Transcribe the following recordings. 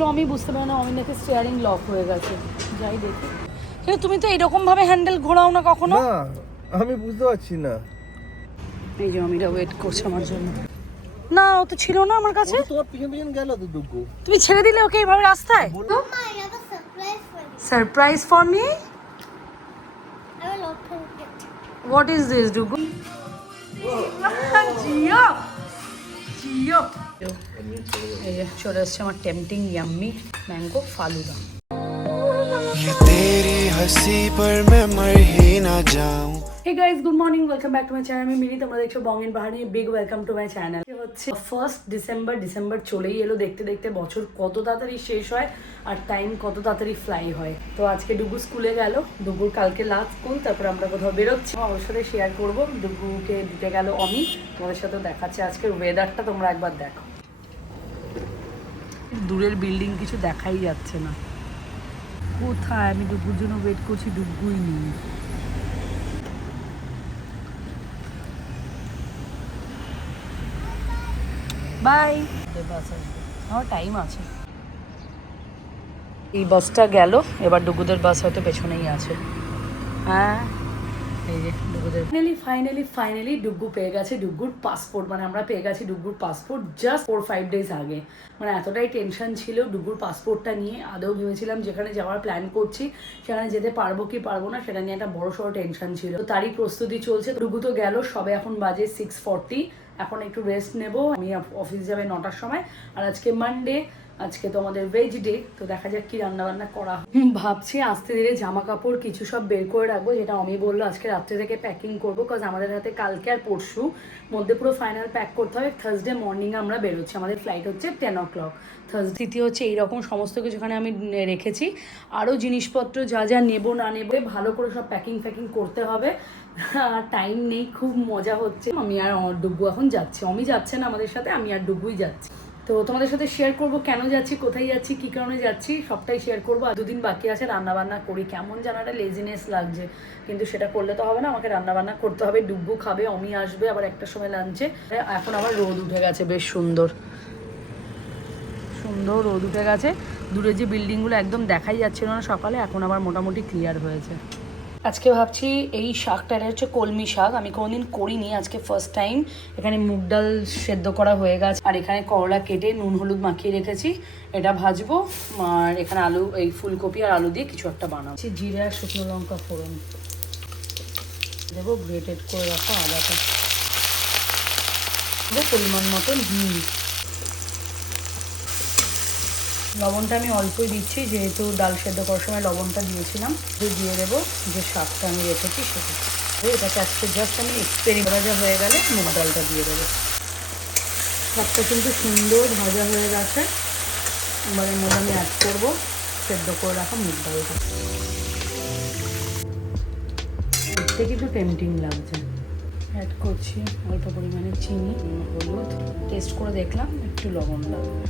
বললো আমি বুঝতে পারি না, আমি নাকি স্টিয়ারিং লক হয়ে গেছে। যাই দেখি। কিন্তু তুমি তো এরকম ভাবে হ্যান্ডেল ঘোরাও না কখনো। না আমি বুঝতে পারছি না। এই যে আমিরা ওয়েট করছে আমার জন্য। না ও তো ছিল না আমার কাছে। তোমার পিছন পিছন গেল তো দুগ্গু। তুমি ছেড়ে দিলে ওকে এইভাবে রাস্তায়? Surprise for me. What is this Dugu? জিও জিও। এই যে চলে আসছে আমার টেম্পটিং ইয়াম্মি ম্যাঙ্গো ফালুদা। ये तेरी हंसी पर मैं मर ही ना जाऊं। Hey guys, good morning, welcome back to my channel. আমি মিলি, তোমরা দেখছো বং ইন বাহানি। Big welcome to my channel. হচ্ছে 1st ডিসেম্বর চলেই এলো। দেখতে দেখতে বছর কত তাড়াতাড়ি শেষ হয় আর টাইম কত তাড়াতাড়ি ফ্লাই হয়। তো আজকে ডুগু স্কুলে গেল, ডুগুর কালকে লাস্ট স্কুল, তারপর আমরা কোথাও বেরোচ্ছি, আমার সাথে শেয়ার করবো। ডুগুকে দিতে গেল অমি, তোমাদের সাথে দেখাচ্ছে আজকের ওয়েদারটা, তোমরা একবার দেখো। দূরের বিল্ডিং কিছু দেখাই যাচ্ছে না। কোথায়? আমি ডুগুর জন্য ওয়েট করছি, ডুগুই নেই। বাই। বাস আসবে, আমার টাইম আছে। এই বাসটা গেল, এবার ডুগুদের বাস হয়তো পেছনেই আছে। হ্যাঁ এই যে ডুগুদের ফাইনালি ডুগু পেয়ে গেছে ডুগুর পাসপোর্ট। মানে আমরা পেয়ে গেছি ডুগুর পাসপোর্ট জাস্ট 4-5 ডেজ আগে। মানে এতটাই টেনশন ছিল ডুগুর পাসপোর্টটা নিয়ে। আদৌ ভেবেছিলাম যেখানে যাওয়ার প্ল্যান করছি সেখানে যেতে পারবো কি পারবো না সেটা নিয়ে একটা বড় সড়ো টেনশন ছিল। তো তারই প্রস্তুতি চলছে। ডুগু তো গেল, সবে এখন বাজে 6:40। এখন একটু রেস্ট নেব। আমি অফিস যাবে 9টার সময়। আর আজকে মানডে, আজকে তো আমাদের ভেজ ডে। তো দেখা যাক কি রান্নাবান্না করা। ভাবছি আস্তে ধীরে জামা কাপড় কিছু সব বের করে রাখবো, যেটা আমি বললো আজকে রাত্রে থেকে প্যাকিং করবো। কাজ আমাদের হাতে কালকে আর পরশু মধ্যে পুরো ফাইনাল প্যাক করতে হবে। থার্সডে মর্নিংয়ে আমরা বেরোচ্ছি, আমাদের ফ্লাইট হচ্ছে 10 o'clock। তৃতীয় হচ্ছে এইরকম সমস্ত কিছু এখানে আমি রেখেছি। আরও জিনিসপত্র যা যা নেবো না নেবো ভালো করে সব প্যাকিং করতে হবে। টাইম নেই, খুব মজা হচ্ছে। আমি আর ডুগু এখন যাচ্ছি, আমি যাচ্ছে না আমাদের সাথে, আমি আর ডুগুই যাচ্ছি। তো তোমাদের সাথে শেয়ার করব কেন যাচ্ছি, কোথায় যাচ্ছি, কী কারণে যাচ্ছি, সবটাই শেয়ার করবো। আর 2 দিন বাকি আছে, রান্নাবান্না করি। কেমন যেন একটা লেজিনেস লাগছে, কিন্তু সেটা করলে তো হবে না, আমাকে রান্নাবান্না করতে হবে। ডুগু খাবে, অমি আসবে আবার একটার সময় লাঞ্চে। এখন আবার রোদ উঠে গেছে, বেশ সুন্দর রোদ উঠে গেছে। দূরে যে বিল্ডিংগুলো একদম দেখাই যাচ্ছিল না সকালে, এখন আবার মোটামুটি ক্লিয়ার হয়েছে। আজকে ভাবছি এই শাকটা, এটা হচ্ছে কলমি শাক, আমি কোনোদিন করিনি, আজকে ফার্স্ট টাইম। এখানে মুগ ডাল সেদ্ধ করা হয়ে গেছে, আর এখানে করলা কেটে নুন হলুদ মাখিয়ে রেখেছি, এটা ভাজবো। আর এখানে আলু, এই ফুলকপি আর আলু দিয়ে কিছু একটা বানাচ্ছি। জিরে আর শুকনো লঙ্কা ফোড়ন দেবো, গ্রেটেড করে রাখা আদাটা দেবো, পরিমাণ মতন হিং। লবণটা আমি অল্পই দিচ্ছি, যেহেতু ডাল সেদ্ধ করার সময় লবণটা দিয়েছিলাম। দিয়ে দেবো যে শাকটা আমি রেখেছি সেটা। এটাকে আজকে জাস্ট আমি এক্সপেরিমেন্ট ভাজা হয়ে গেলে মুগ ডালটা দিয়ে দেবো। শাকটা কিন্তু সুন্দর ভাজা হয়ে গেছে। এবার এর মধ্যে আমি অ্যাড করবো সেদ্ধ করে রাখা মুগ ডালটা। দেখতে কিন্তু টেম্পটিং লাগছে। অ্যাড করছি অল্প পরিমাণে চিনি, হলুদ, টেস্ট করে দেখলাম একটু লবণ লাগবে।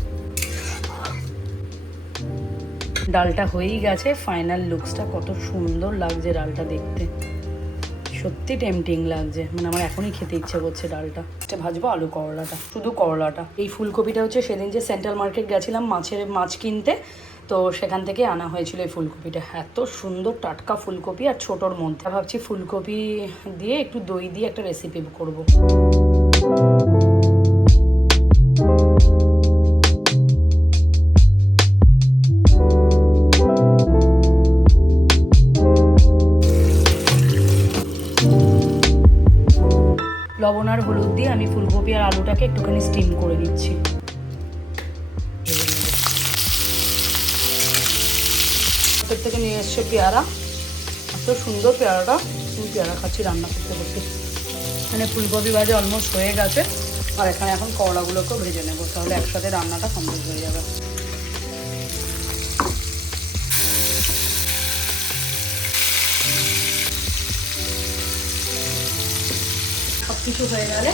ডালটা হয়েই গেছে, ফাইনাল লুকসটা কত সুন্দর লাগছে ডালটা দেখতে, সত্যি টেম্পটিং লাগছে। মানে আমার এখনই খেতে ইচ্ছে করছে ডালটা। ভাজবো আলু করলাটা, শুধু করলাটা। এই ফুলকপিটা হচ্ছে সেদিন যে সেন্ট্রাল মার্কেট গেছিলাম মাছ কিনতে, তো সেখান থেকে আনা হয়েছিল এই ফুলকপিটা। এত সুন্দর টাটকা ফুলকপি আর ছোটোর মধ্যে। ভাবছি ফুলকপি দিয়ে একটু দই দিয়ে একটা রেসিপি করবো। লবণ আর হলুদ দিয়ে আমি ফুলকপি আর আলুটাকে একটুখানি স্টিম করে নিচ্ছি। থেকে নিয়ে এসছে পেয়ারা, এত সুন্দর পেয়ারাটা। আমি পেয়ারা খাচ্ছি রান্না করতে করতে। এখানে ফুলকপি ভাজা অলমোস্ট হয়ে গেছে, আর এখানে এখন করলাগুলোকেও ভেজে নেবো, তাহলে একসাথে রান্নাটা কমপ্লিট হয়ে যাবে। সব কিছু হয়ে গেলে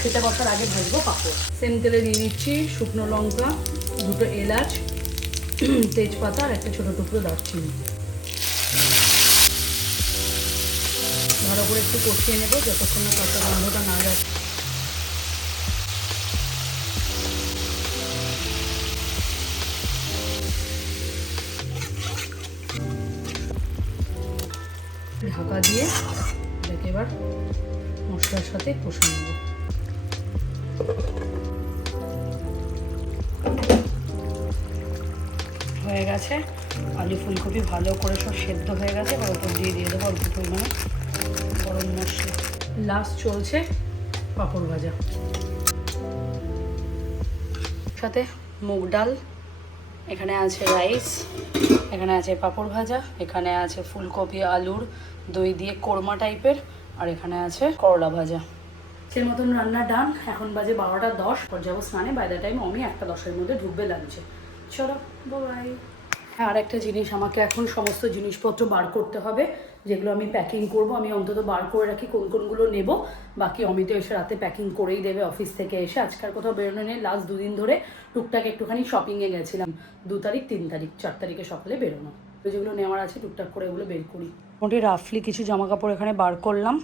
খেতে বসার আগে ভাজবো পাঁপড়। সেম তেলে দিয়ে দিচ্ছি শুকনো লঙ্কা, 2টো এলাচ, তেজপাতা আর একটা ছোটো টুকরো দারচিনি। ভালো করে একটু কষিয়ে নেবো যতক্ষণ না কাঁচা গন্ধটা না যাচ্ছে। ঢাকা দিয়ে এটাকে এবার মশলার সাথে কষে নেব। হয়ে গেছে, আলু ফুলকপি ভালো করে সব সেদ্ধ হয়ে গেছে। এবার ওপর দিয়ে দেবো অল্প পরিমাণে গরম মশলা। লাস্ট চলছে পাঁপড় ভাজা, সাথে মুগ ডাল, এখানে আছে রাইস, এখানে আছে পাঁপড় ভাজা, এখানে আছে ফুলকপি আলুর দই দিয়ে কোরমা টাইপের, আর এখানে আছে করলা ভাজা। এর মতন রান্না ডান। এখন বাজে 12টা 10, পর যাবো স্নানে। বাই দ্য টাইম আমি 1টা 10-এর মধ্যে ঢুকবে লাঞ্চে। চলো বাই। হ্যাঁ, আর একটা জিনিস, আমাকে এখন সমস্ত জিনিসপত্র বার করতে হবে যেগুলো আমি প্যাকিং করব। আমি অন্তত বার করে রাখি কোন কোনগুলো নেব, বাকি অমিত এসে রাতে প্যাকিং করেই দেবে অফিস থেকে এসে। আজকাল কোথাও বেরোনো নেই, লাস্ট 2 দিন ধরে টুকটাক একটুখানি শপিংয়ে গেছিলাম। 2 তারিখ 3 তারিখ 4 তারিখে সকালে বেরোনো, তো যেগুলো নেওয়ার আছে টুকটাক করে এগুলো বের করি। মোটামুটি রাফলি কিছু জামা কাপড় এখানে বার করলাম,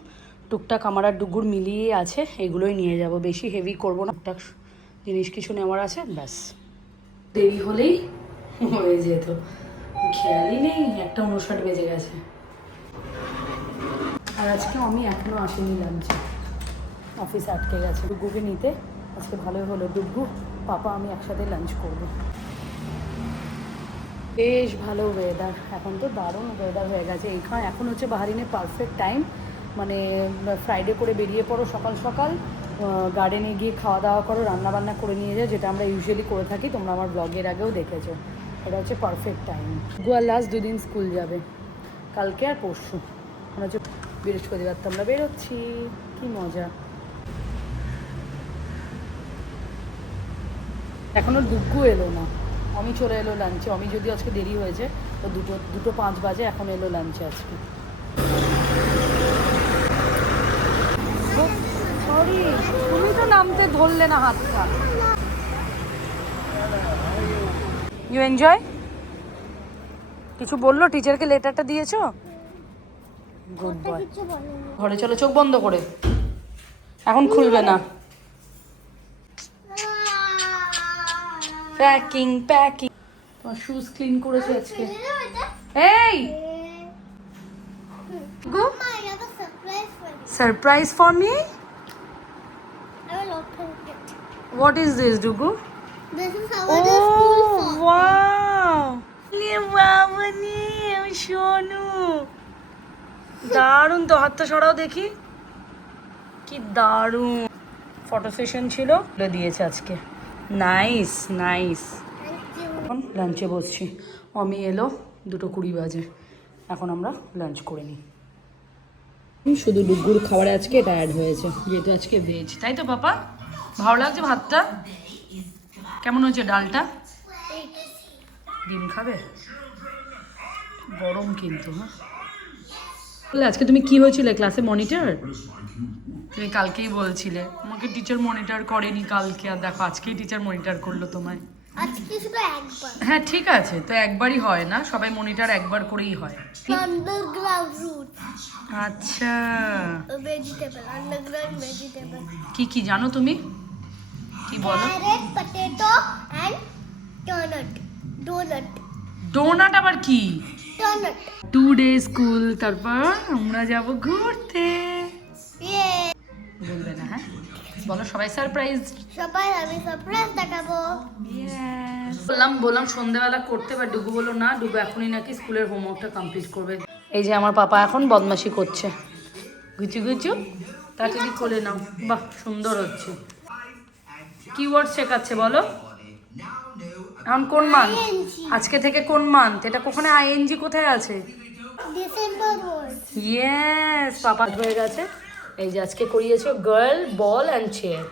টুকটাক আমার আর ডুগুর মিলিয়ে আছে, এগুলোই নিয়ে যাব, বেশি হেভি করব না। টুকটাক জিনিস কিছু নেওয়ার আছে, ব্যাস। দেরি হলেই হয়ে যেত, খেয়ালই নেই 1:59 বেজে গেছে। আর আজকে আমি এখনও আসিনি লাঞ্চে, অফিস আটকে গেছে। ডুগুকে নিতে আজকে ভালোই হলো, ডুগু পাপা আমি একসাথে লাঞ্চ করবো। বেশ ভালো ওয়েদার, এখন তো দারুণ ওয়েদার হয়ে গেছে এইখানে। এখন হচ্ছে বাহারিনের পারফেক্ট টাইম, মানে ফ্রাইডে করে বেরিয়ে পড়ো সকাল সকাল, গার্ডেনে গিয়ে খাওয়া দাওয়া করো, রান্নাবান্না করে নিয়ে যাও, যেটা আমরা ইউজুয়ালি করে থাকি, তোমরা আমার ব্লগের আগেও দেখেছো। এটা হচ্ছে পারফেক্ট টাইম। গোয়ার লাস্ট 2 দিন স্কুল যাবে, কালকে আর পরশু, মানে হচ্ছে বৃহস্পতিবার তো আমরা বেরোচ্ছি, কি মজা। এখনও ডুগু এলো না, আমি চলে এলো লাঞ্চে। আমি যদি আজকে দেরি হয়েছে, তো 2:05 বাজে, এখন এলো লাঞ্চে আজকে। সরি, তুমি তো নামতে ধরলে না হাতটা। You enjoy? কিছু বললো? টিচারকে লেটারটা দিয়েছো? Good boy. ঘরে চলো, চোখ বন্ধ করে, এখন খুলবে না। Packing packing. তোমার শুজ ক্লিন করেছে আজকে। এই গো, surprise for me. What is this, Dugu? This is our school Oh, song. wow! লে বাবা নে, আমি শোনু। দারুণ তো, হাতটা সরাও দেখি, কি দারুণ। ফটো সেশন ছিল, বলে দিয়েছে আজকে। Nice nice. Thank you. এখন লাঞ্চে বসছি। অমি এলো 2:20 বাজে, এখন আমরা লাঞ্চ করে নিই। শুধু ডুগুর খাবারে আজকে এটা অ্যাড হয়েছে, যেহেতু আজকে ভেজ, তাই তো পাপা? ভালো লাগছে ভাতটা? কেমন হয়েছে ডালটা? ডিম খাবে? গরম কিন্তু। হ্যাঁ, আজকে তুমি কি হয়েছিলে ক্লাসে? মনিটর? তুমি কালকেই বলছিলে আমাকে টিচার মনিটর করেনি কালকে, আর দেখো আজকেই টিচার মনিটর করলো তোমায়। আজকে শুধু একবার। হ্যাঁ ঠিক আছে, তো একবারই হয় না, সবাই মনিটর একবার করেই হয়। Underground roots. আচ্ছা, Vegetable. Underground vegetable. কি কি জানো তুমি? কি বলো? Carrot, potato, and donut. Donut. Donut আবার কি? Donut. 2 day স্কুল, তারপর আমরা যাব ঘুরতে। Yay! বলবে না? হ্যাঁ বলো, সবাই সারপ্রাইজ। সবাই আমি সারপ্রাইজ দেখাবো। বললাম সন্ধ্যাবেলা করতে, বা ডুগু বললো না, ডুগু এখনই নাকি স্কুলের হোমওয়ার্কটা কমপ্লিট করবে। এই যে আমার পাপা এখন বদমাশি করছে, গুচু গুচু তাড়াতাড়ি খুলে নাও। বাহ, সুন্দর হচ্ছে। কি ওয়ার্ড শেখাচ্ছে বলো? এখন কোন মান্থ? আজকে থেকে কোন মান্থ? এটা কোখানে আইএনজি কোথায় আছে? December word. ইয়েস, পাপা হয়ে গেছে। এই যে আজকে করিয়েছে গার্ল, বল অ্যান্ড চেয়ার,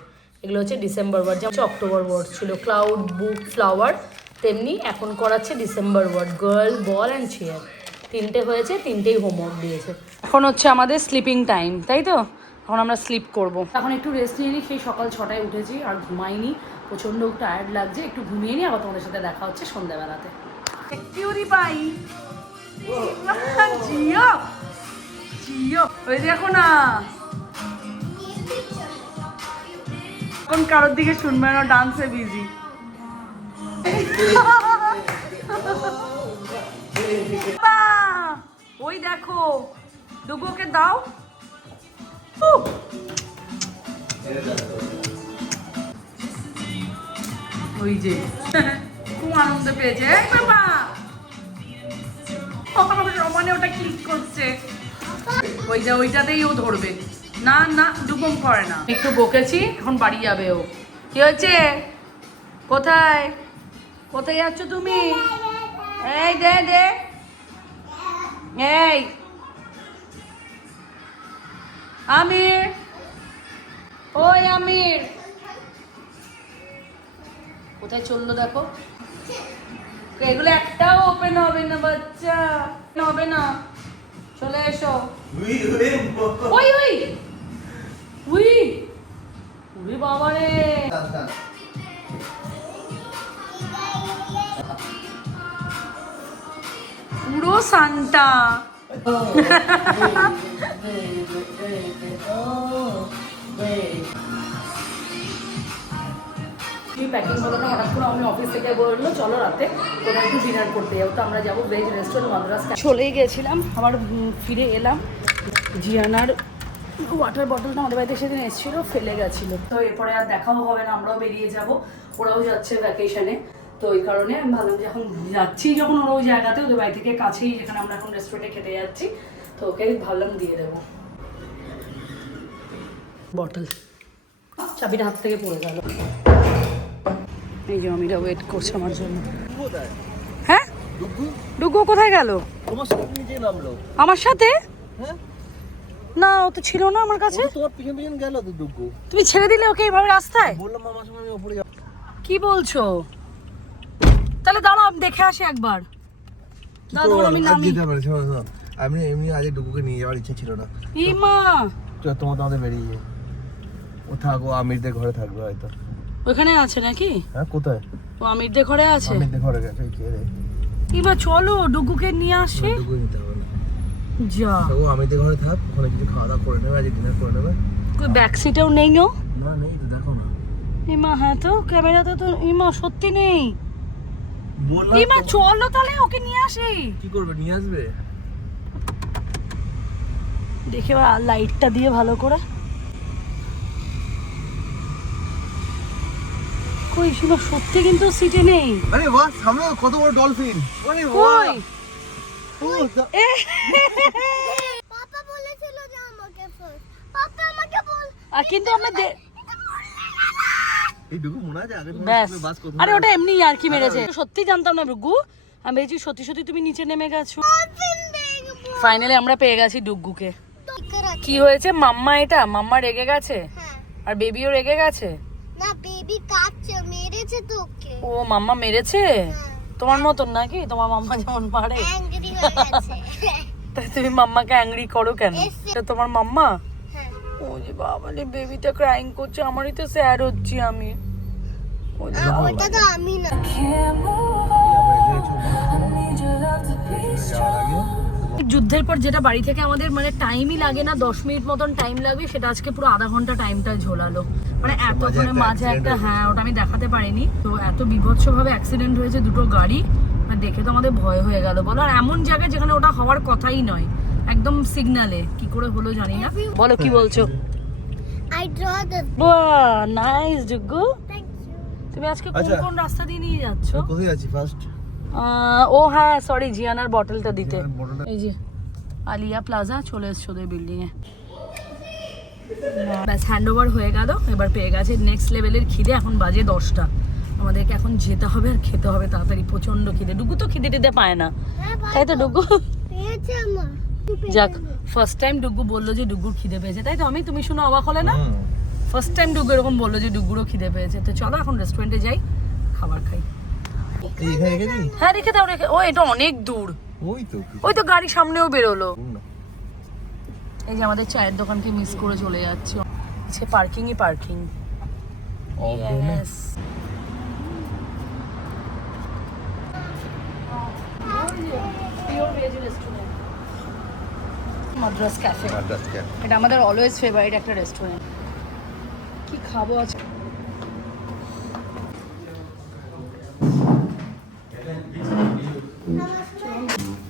এগুলো হচ্ছে ডিসেম্বর ওয়ার্ড। যেমন অক্টোবর ওয়ার্ড ছিল ক্লাউড, বুক, ফ্লাওয়ার, তেমনি এখন করাচ্ছে December word, girl, ball and chair. 3টে হয়েছে, 3টেই হোমওয়ার্ক দিয়েছে। এখন হচ্ছে আমাদের স্লিপিং টাইম, তাই তো? এখন আমরা স্লিপ করব। এখন একটু রেস্ট নিয়ে নিই, সেই সকাল 6টায় উঠেছি, আর ঘুমাইনি, প্রচণ্ড টায়ার্ড লাগছে, একটু ঘুমিয়ে নিই, আবার তোমাদের সাথে দেখা হচ্ছে সন্ধ্যাবেলাতে। কিউরি পাই জিও জিও, ওই দেখো না, এখন কারোর দিকে শুনবে না, ডান্সে বিজি। ওই দেখো ডুগুকে দাও। ওই যে খুব আনন্দ পেয়েছে। এই বাবা সমানে ওটা ক্লিক করছে। ওইটাতেই ও ধরবে। না না ডুবম করে না। একটু বকেছি, এখন বাড়ি যাবে ও। কি হয়েছে? কোথায় কোথায় যাচ্ছ তুমি? এই দে দে, এই আমির, ওই আমির কোথায় চললো দেখো। এগুলো একটাও ওপেন হবে না বাচ্চা, হবে না। চলে এসো। ওই ওই উই উই বাবা রে। পুরো সান্টা। প্যাকিং হলো না, হঠাৎ করে আমি অফিস থেকে বললো চলো রাতে কোথাও একটু ডিনার করতে যাবো। তো আমরা যাবো ভেজ রেস্টুরেন্ট মাদ্রাস। চলেই গেছিলাম, আবার ফিরে এলাম। জিয়ানার ওয়াটার বটলটা আমাদের বাড়িতে সেদিন এসেছিলো, ফেলে গেছিলো। তো এরপরে আর দেখাও হবে না, আমরাও বেরিয়ে যাব। ওরাও যাচ্ছে ভ্যাকেশনে, তো ওই কারণে আমি ভাবলাম যখন যাচ্ছি, যখন ওরা ওই জায়গাতে ওদের বাড়ি থেকে কাছেই, যেখানে আমরা এখন রেস্টুরেন্টে খেতে যাচ্ছি, তো ওকে ভাবলাম দিয়ে দেবো বটল। চাবিটা হাত থেকে পড়ে গেল। এই যে আমিরা ওয়েট করছে আমার জন্য। হ্যাঁ ডুগু কোথায় গেল? তোমার সাথে নিচে নামলো। আমার সাথে? হ্যাঁ না ও তো ছিল না আমার কাছে। তোমার পিছন পিছন গেল তো ডুগু। তুমি ছেড়ে দিলে ওকে এইভাবে রাস্তায়? বললাম মামার সঙ্গে আমি উপরে যাব। কি বলছো? তাহলে দাঁড়াও আমি দেখে আসি একবার। দাদা আমি নামি। আমি এমনি আজ ডুগুকে নিয়ে যাওয়ার ইচ্ছা ছিল না। ইমা চল তোমাদের বেরিয়ে যাই। ও থাকো, আমিরদের ঘরে থাকবে হয়তো। ওখানে আছে নাকি? হ্যাঁ কোথায়? ও আমিরদের ঘরে আছে। আমিরদের ঘরে গেছে কে রে? ইমা চলো ডুগুকে নিয়ে আসি। ডুগু নিতে হবে না। যা ও আমিরদের ঘরে থাক, ওখানে কিছু খাওয়া দাওয়া করে নেবে, আজ ডিনার করে নেবে। কই ব্যাক সিটেও নেই নো? না নেই তো, দেখো না। ইমা হ্যাঁ তো ক্যামেরাতে তো ইমা সত্যি নেই। বললাম ইমা চলো তাহলে ওকে নিয়ে আসি। কি করবে, নিয়ে আসবে? দেখে লাইটটা দিয়ে ভালো করে। কই শুনো সত্যি কিন্তু সিটে নেই। আরে বাহ, সামনে কত বড় ডলফিন। আরে কই পাপা বলেছিল যে আমাকে ফার্স্ট। পাপা আমাকে বল। আর কিন্তু আমরা এই ডুগু মনে আছে আগে ব্যাস। তুমি বাস করতে? আরে ওটা এমনি আর কি মেরেছে। সত্যি জানতাম না ডুগু। আমি ভেবেছি সত্যি সত্যি তুমি নিচে নেমে গেছো। ফাইনালি আমরা পেয়ে গেছি ডুগুকে। কি হয়েছে মাম্মা? এটা মাম্মা রেগে গেছে হ্যাঁ। আর বেবিও রেগে গেছে। না বেবি কাঁদছে, মেরেছে তোকে। ও মাম্মা মেরেছে তোমার মতন নাকি? তোমার মাম্মা যেমন পারে। অ্যাংরি হয়ে গেছে। তাই তুমি মাম্মাকে অ্যাংরি করো কেন? এটা তোমার মাম্মা? হ্যাঁ। ও যে বাবা রে বেবিটা ক্রাইং করছে, আমারই তো স্যাড হচ্ছি আমি। ও যে বাবা। ওটা তো আমি না। যুদ্ধের পর যেটা বাড়ি থেকে আমাদের মানে টাইমই লাগে না, 10 মিনিট মতন টাইম লাগবে, সেটা আজকে পুরো আধা ঘন্টা টাইমটা ঝোলালো। মানে এতক্ষণে মাঝে একটা, হ্যাঁ ওটা আমি দেখাতে পারিনি। তো এত বিভৎসভাবে অ্যাক্সিডেন্ট হয়েছে দুটো গাড়ি, মানে দেখে তো আমাদের ভয় হয়ে গেল বলো। আর এমন জায়গায় যেখানে ওটা হওয়ার কথাই নয়, একদম সিগনালে। কি করে হলো জানি না। বলো কি বলছো? I draw the. বাহ নাইস ডুগু। Thank you. তুমি আজকে কোন আচ্ছা। কোন রাস্তা দিয়ে নিয়ে যাচ্ছ? কোথায় আছি ফার্স্ট? ও হ্যাঁ সরি, জিয়ানার বটলটা দিতে। জিয়ানার বটলটা- এই যে আলিয়া প্লাজা চলে এসছো ওদের বিল্ডিং এ। ব্যাস হ্যান্ড ওভার হয়ে গেল। এবার পেয়ে গেছে নেক্সট লেভেলের খিদে। এখন বাজে 10টা, আমাদেরকে এখন যেতে হবে আর খেতে হবে তাড়াতাড়ি। প্রচন্ড খিদে। ডুগু তো খিদে টিদে পায় না, তাই তো ডুগু? পেয়েছে আমার। যাক ফার্স্ট টাইম ডুগু বললো যে ডুগুর খিদে পেয়েছে, তাই তো? আমি তুমি শুনে অবাক হলে না? ফার্স্ট টাইম ডুগু এরকম বললো যে ডুগুরও খিদে পেয়েছে। তো চলো এখন রেস্টুরেন্টে যাই, খাবার খাই। এই এখানে রেখেছি? হ্যাঁ রেখে দাও রেখে। ও এটা অনেক দূর। ওই তো গাড়ি সামনেও বেরোলো। এই যে আমাদের চায়ের দোকানকে মিস করে চলে যাচ্ছি। সে পার্কিংই পার্কিং। Yes. মাদ্রাস ক্যাফে। এটা আমাদের অলওয়েজ ফেভারিট একটা রেস্টুরেন্ট। কি খাবো আজ?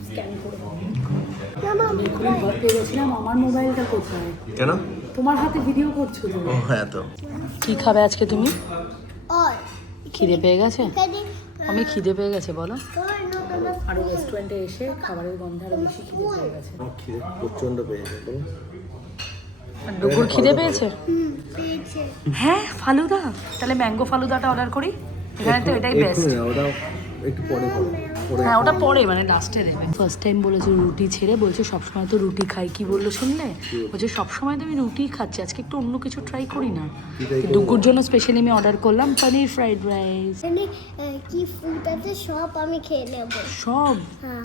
স্ক্যান করে আমি ভয় পেয়ে গেছিলাম, আমার মোবাইলটা কোথায়? কেন? তোমার হাতে ভিডিও করছো তুমি। ও হ্যাঁ তো। কি খাবে আজকে তুমি? और খিদে পেয়ে গেছে? এখানে আমি খিদে পেয়ে গেছে বলো। তোমার নতুন আর রেস্টুরেন্টে এসে খাবারের গন্ধে আরো বেশি খিদে পেয়ে গেছে। খিদে প্রচন্ড পেয়েছে। আর ডুগুর খিদে পেয়েছে? পেয়েছে। হ্যাঁ ফালুদা, তাহলে ম্যাঙ্গো ফালুদাটা অর্ডার করি, এখানে তো এটাই বেস্ট। ওটা একটু পরে করো। হ্যাঁ ওটা পরে মানে লাস্টে দেবে। ফার্স্ট টাইম বলেছে রুটি ছেড়ে, বলছে সবসময় তো রুটি খাই। কি বললো শুনলে? বলছে সবসময় তো আমি রুটি খাচ্ছি, আজকে একটু অন্য কিছু ট্রাই করি না। ডুগুর জন্য স্পেশালি আমি অর্ডার করলাম পনির ফ্রাইড রাইস। এখানে কি ফুড আছে সব আমি খেয়ে নেব। সব হ্যাঁ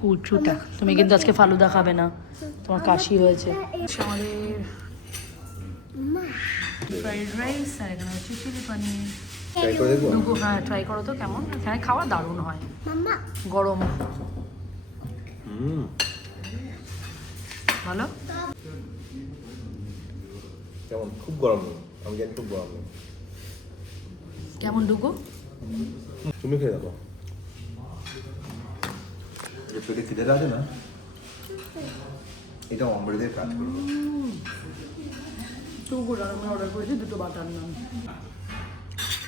কুচুটা। তুমি কিন্তু আজকে ফালুদা খাবে না, তোমার কাশি হয়েছে। আমাদের ফ্রাইড রাইস আর এখানে হচ্ছে চিলি পনির। ট্রাই করে দেখবো। ডুগু হ্যাঁ ট্রাই করো তো কেমন। এখানে খাওয়া দারুণ হয়, মাম্মা গরম ভালো। কেমন? খুব গরম নেই, আমি জানি খুব গরম নেই। কেমন ডুগু? তুমি খেয়ে দেখো। যে পেটে খিদে লাগে না, এটা অমৃতের কাজ করবে। ডুগু আর আমি অর্ডার করেছি দুটো বাটার নান।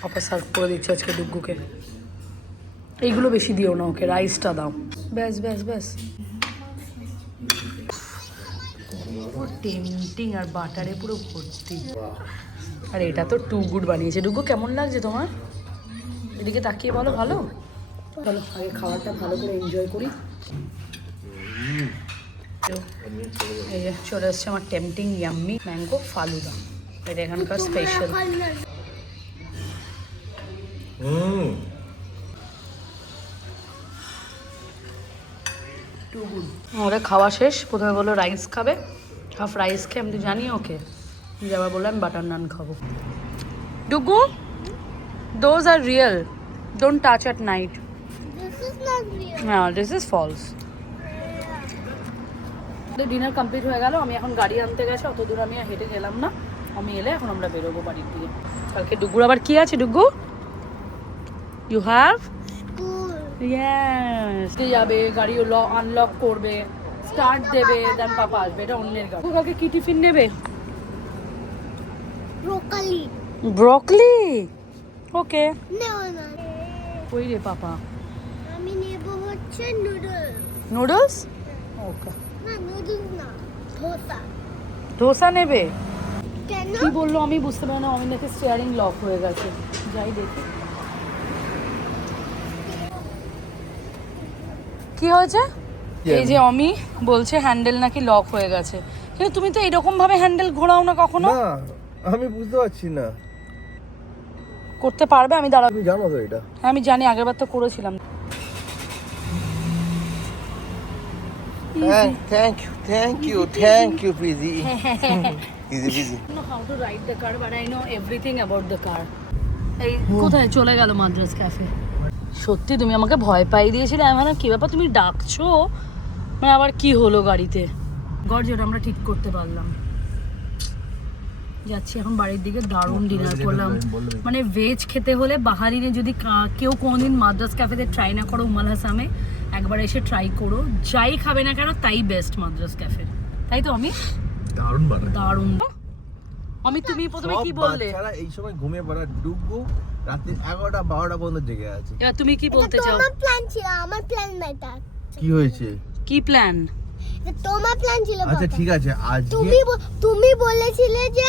পাপা সার্ভ করে দিচ্ছে আজকে ডুগুকে। এইগুলো বেশি দিও না ওকে, রাইসটা দাও। ব্যাস ব্যাস ব্যাস। টেম্পটিং আর বাটারে পুরো ভর্তি। আর এটা তো টু গুড বানিয়েছে। ডুগু কেমন লাগছে তোমার? এদিকে তাকিয়ে বলো ভালো। চলো আগে খাবারটা ভালো করে এনজয় করি। এই যে চলে আসছে আমার টেম্পটিং ইয়াম্মি ম্যাঙ্গো ফালুদা, এটা এখানকার স্পেশাল। আমাদের খাওয়া শেষ। প্রথমে বললো রাইস খাবে, হাফ রাইস খেয়ে আমি তো জানি ওকে। যাবার বললাম বাটার নান খাবো। Dugu those are real, don't touch at night. This is not real. হ্যাঁ this is false. Dinner complete হয়ে গেল। আমি এখন গাড়ি আনতে গেছে, অত দূর আমি আর হেঁটে গেলাম না। আমি এলে এখন আমরা বেরোবো বাড়ির দিকে। কালকে ডুগুর আবার কি আছে ডুগু? You have yes. যাবে গাড়ি আনলক করবে, স্টার্ট দেবে, দেন পাপা আসবে। এটা অন্যের গাড়ি। কালকে কি টিফিন নেবে? ব্রোকলি। ব্রকলি ওকে। নাও না, ওই রে পাপা আমি নেব হচ্ছে নুডলস। নুডলস ওকে। না নুডলস না, ধোসা। ধোসা নেবে? কেন? কি বললো আমি বুঝতে পারি না। আমি নাকি স্টিয়ারিং লক হয়ে গেছে, যাই দেখি কি হয়েছে। এই যে অমি বলছে হ্যান্ডেল নাকি লক হয়ে গেছে। কিন্তু তুমি তো এরকম ভাবে হ্যান্ডেল ঘোরাও না কখনো। না আমি বুঝতে পারছি না। করতে পারবে? আমি দাঁড়াবো। তুমি জানো তো এটা? হ্যাঁ আমি জানি, আগেরবার তো করেছিলাম। Thank you peasy. Easy peasy. How to ride the car, but I know everything about the car. এই কোথায় চলে গেল মাদ্রাজ ক্যাফে? সত্যি তুমি আমাকে ভয় পাই দিয়েছিলে। আমি ভাবলাম কি ব্যাপার তুমি ডাকছো, মানে আবার কি হলো গাড়িতে। গর্জেট আমরা ঠিক করতে পারলাম। যাচ্ছি এখন বাড়ির দিকে। দারুণ ডিনার করলাম। মানে ভেজ খেতে হলে বাহারিনে যদি কেউ কোনোদিন মাদ্রাজ ক্যাফেতে ট্রাই না করো, উমাল হাসামে একবার এসে ট্রাই করো। যাই খাবে না কেন তাই বেস্ট মাদ্রাজ ক্যাফে। তাই তো আমি দারুণ বানায়। দারুণ। আমি তুমি প্রথমে কি বললে? বাচ্চারা এই সময় ঘুমিয়ে পড়া, ডুগু রাতে 11টা 12টা পর্যন্ত জেগে আছে। এবার তুমি কি বলতে চাও? তোমার প্ল্যান ছিল, আমার প্ল্যান না এটা। কি হয়েছে? কি প্ল্যান? এটা তোমার প্ল্যান ছিল। আচ্ছা বাবা। ঠিক আছে, আজকে তুমি বলেছিলে যে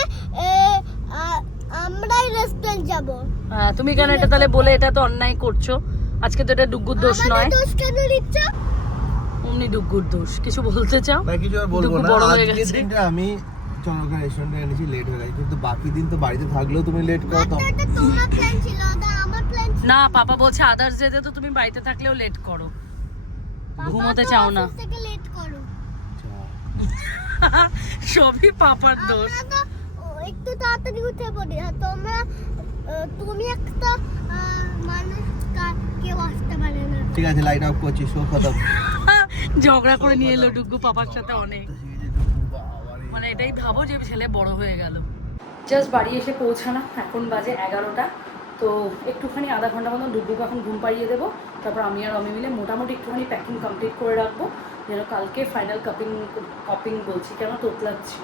আমরাই রেস্টুরেন্ট যাব। হ্যাঁ তুমি কেন এটা তাহলে বলে এটা তো অন্যায় করছো। আজকে তো এটা ডুগ্গুর দোষ নয়। আমাদের দোষ কেন দিচ্ছ? অমনি ডুগ্গুর দোষ। কিছু বলতে চাও? না কিছু আর বলবো ডুগু না। বড় হয়ে আজকের গেছে। দিনটা আমি চমৎকার রেস্টুরেন্টে এনেছি, লেট হয়ে গেছে। কিন্তু বাকি দিন তো বাড়িতে থাকলেও তুমি লেট করো তো। এটা তোমার প্ল্যান ছিল, ওটা আমার প্ল্যান ছিল। না পাপা বলছে আদার্স ডেতে তো তুমি বাড়িতে থাকলেও লেট করো, ঘুমোতে পাপা তো চাও না। অফিস থেকে লেট করো। সবই পাপার দোষ। আমরা তো একটু তাড়াতাড়ি উঠে পড়ি। আর তুমি একটা মানুষ কেউ আসতে পারে না। ঠিক আছে, লাইট অফ করছি, শো খতম। ঝগড়া করে নিয়ে এলো ডুগ্গু পাপার সাথে অনেক। মানে এটাই ভাবো যে ছেলে বড় হয়ে গেল। জাস্ট বাড়ি এসে পৌঁছানো, এখন বাজে 11টা। তো একটুখানি আধা ঘন্টা মতন ডুবুকে এখন ঘুম পাড়িয়ে দেবো, তারপর আমি আর অমি মিলে মোটামুটি একটুখানি প্যাকিং কমপ্লিট করে রাখবো, যেন কালকে ফাইনাল কপিং বলছি কেন তোতলাচ্ছি,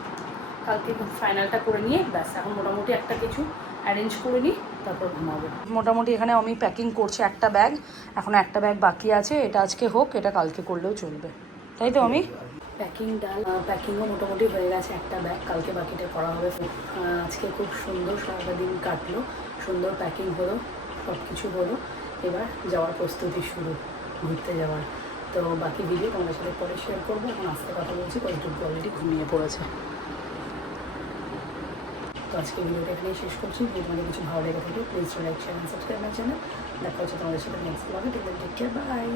কালকে ফাইনালটা করে নিয়ে ব্যাস এখন মোটামুটি একটা কিছু অ্যারেঞ্জ করে নিই, তারপর ঘুমাবো। মোটামুটি এখানে আমি প্যাকিং করছি একটা ব্যাগ, এখন একটা ব্যাগ বাকি আছে, এটা আজকে হোক, এটা কালকে করলেও চলবে, তাই তো আমি প্যাকিংও মোটামুটি হয়ে গেছে, একটা ব্যাগ, কালকে বাকিটা করা হবে। আজকে খুব সুন্দর সারাটা দিন কাটলো, সুন্দর প্যাকিং হলো, সব কিছু হলো, এবার যাওয়ার প্রস্তুতি শুরু, ঘুরতে যাওয়ার। তো বাকি ভিডিও তোমাদের সাথে পরে শেয়ার করবো, এখন আস্তে কথা বলছি, কয়েকটুকু অলরেডি ঘুমিয়ে পড়েছে। তো আজকে ভিডিওটা এখানেই শেষ করছি। যদি তোমাদের কিছু ভালো লেগে থাকে please like share subscribe my channel. দেখা হচ্ছে তোমাদের সাথে নেক্সট ব্লগে। Take care, by.